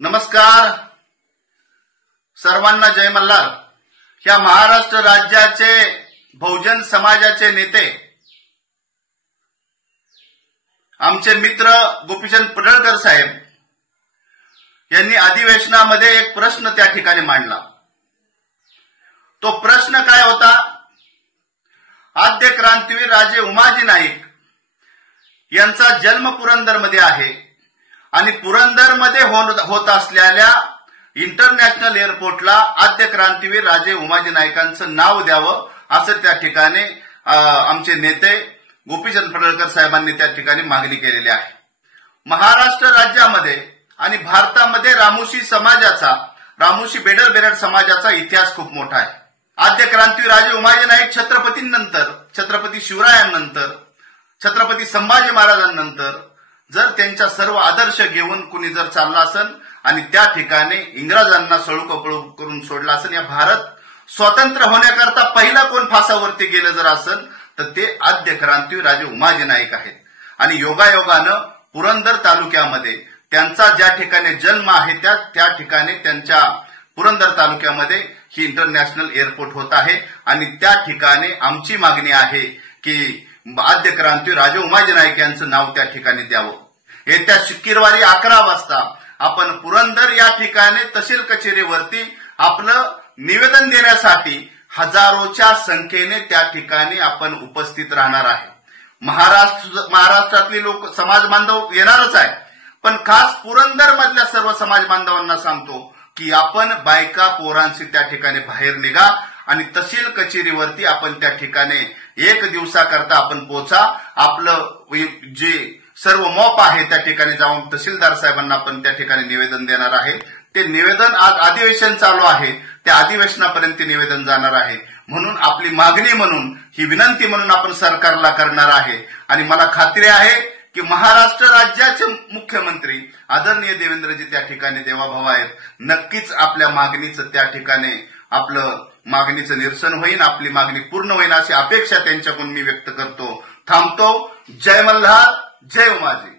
नमस्कार सर्वांना, जय मल्हार। ह्या महाराष्ट्र राज्याचे बहुजन समाजाचे नेते आमचे मित्र गोपीचंद पडळकर साहेब यांनी अधिवेशनामध्ये एक प्रश्न त्या ठिकाणी मांडला। तो प्रश्न काय होता? आद्य क्रांतीवीर राजे उमाजी नाईक यांचा जन्म पुरंदरमध्ये आहे आणि पुरंदरमध्ये होत असलेल्या इंटरनॅशनल एअरपोर्टला आद्य क्रांतीवीर राजे उमाजी नाईकांचं नाव द्यावं असं त्या ठिकाणी आमचे नेते गोपीचंद पडळकर साहेबांनी त्या ठिकाणी मागणी केलेली आहे। महाराष्ट्र राज्यामध्ये आणि भारतामध्ये रामोशी बेडर समाजाचा इतिहास खूप मोठा आहे। आद्य क्रांतीवीर राजे उमाजी नाईक छत्रपतींनंतर, छत्रपती शिवरायांनंतर, छत्रपती संभाजी महाराजांनंतर जर त्यांच्या सर्व आदर्श घेऊन कुणी जर चालला असेल आणि त्या ठिकाणी इंग्रजांना सळूकपळू करून सोडला असेल, या भारत स्वतंत्र होण्याकरता पहिला कोण फासावरती गेलं जर असेल तर ते आद्य क्रांतीवीर राजे उमाजी नाईक आहेत। आणि योगायोगानं पुरंदर तालुक्यामध्ये त्यांचा ज्या ठिकाणी जन्म आहे त्या ठिकाणी त्यांच्या पुरंदर तालुक्यामध्ये ही इंटरनॅशनल एअरपोर्ट होत आहे आणि त्या ठिकाणी आमची मागणी आहे की आद्य क्रांतीवीर राजे उमाजी नाईक यांचं नाव त्या ठिकाणी द्यावं। येत्या शुक्रवारी 11 वाजता आपण पुरंदर या ठिकाणी तहसील कचेरीवरती आपलं निवेदन देण्यासाठी हजारोच्या संख्येने त्या ठिकाणी आपण उपस्थित राहणार आहे। महाराष्ट्रातले लोक, समाज बांधव येणारच आहे, पण खास पुरंदर मधल्या सर्व समाज बांधवांना सांगतो की आपण बायका पोरांशी त्या ठिकाणी बाहेर निघा आणि तहसील कचेरीवरती आपण त्या ठिकाणी 1 दिवसाकरता आपण पोहोचा। आपलं जे सर्व मॉप आहे त्या ठिकाणी जाऊन तहसीलदार साहेबांना आपण त्या ठिकाणी निवेदन देणार आहे। ते निवेदन आज अधिवेशन चालू आहे, त्या अधिवेशनापर्यंत निवेदन जाणार आहे। म्हणून आपली मागणी म्हणून, ही विनंती म्हणून आपण सरकारला करणार आहे। आणि मला खात्री आहे की महाराष्ट्र राज्याचे मुख्यमंत्री आदरणीय देवेंद्रजी त्या ठिकाणी देवाभाऊ आहेत। नक्कीच आपल्या मागणीचं त्या ठिकाणी आपलं मागणीचं निरसन होईल, आपली मागणी पूर्ण होईल अशी अपेक्षा त्यांच्याकडून मी व्यक्त करतो। थांबतो। जय मल्हार, जय उमाजी।